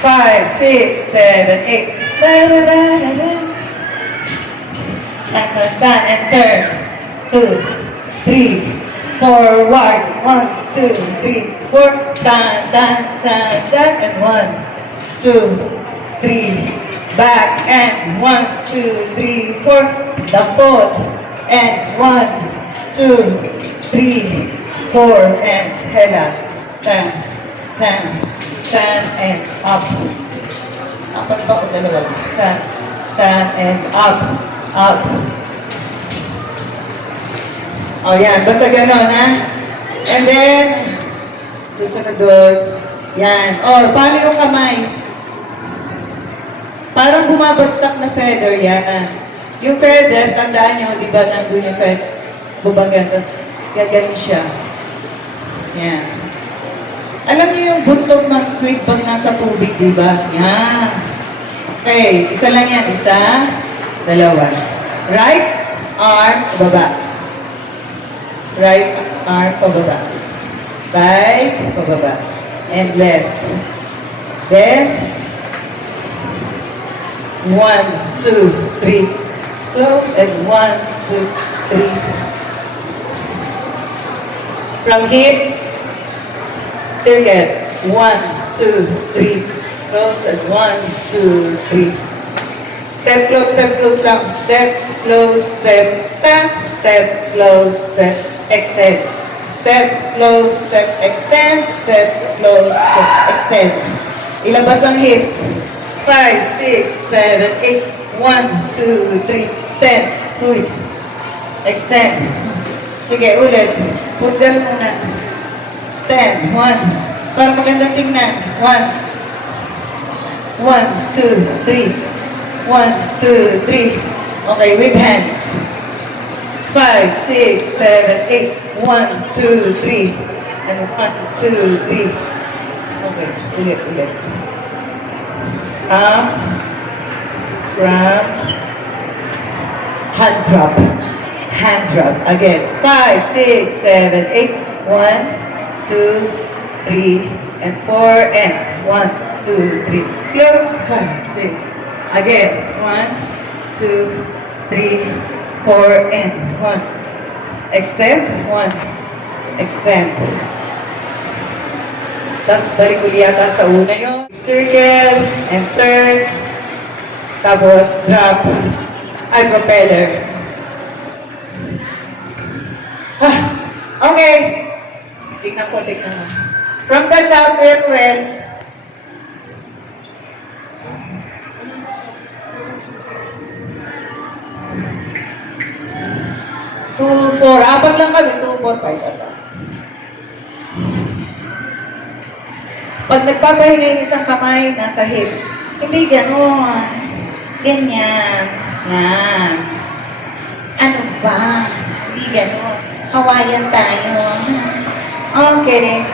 5, 6, 7, 8. Stand and turn. 2, 3, forward. 1, 2, 3, 4. Stand, and 1, 2, 3. Back and 1, 2, 3, 4. The foot and 1, 2, 3, 4. And hela. Stand and up. Apat ba o dalawa? Stand and up. O yan, basta gano'n ha. And then, susunod doon. Yan. O, paano yung kamay? Parang bumabagsak na feather yan. Yung feather, tandaan nyo, di ba, nandun yung feather, bubagan, tapos gaganin siya. Yan. Alam niyo yung buntog ng squid pag nasa tubig, di ba? Yan. Okay, isa lang yan. Isa, dalawa. Right arm, pababa. Right arm, pababa. Right, pababa. And left. Then, 1, 2, 3. Close and 1, 2, 3. From hip, circle. 1, 2, 3. Close and 1, 2, 3. Step, close lang. Step, close, step, tap. Step, close, step, extend. Step, close, step, extend. Step, close, step, extend. Ilabas ang hips. 5, 6, 7, 8. 1, 2, 3. Stand. Ulit. Extend. Sige, ulit. Put down muna. Stand. 1. Para magandang tingnan. 1. 1, 2, 3. 1, 2, 3. Okay, with hands. 5, 6, 7, 8. 1, 2, 3. And 1, 2, 3. Okay, ulit. Up. Grab. Hand drop. Again. 5, 6, 7, 8. 1, 2, 3, and 4, and 1, 2, 3. Close. 5, 6. Again. 1, 2, 3, 4, and 1. Extend. 1. Extend. Tapos balik ulit yata sa una yun. Circle and turn. Tapos drop. Ay, propeller. Okay. Tignan ko. From the top, well. 2, 4. Apat lang kami. 2, 4, 5. Pag nagpapahinga yung isang kamay, nasa hips. Hindi ganon. Ganyan. Yan. Ano ba? Hindi ganon. Hawaiian tayo. Okay.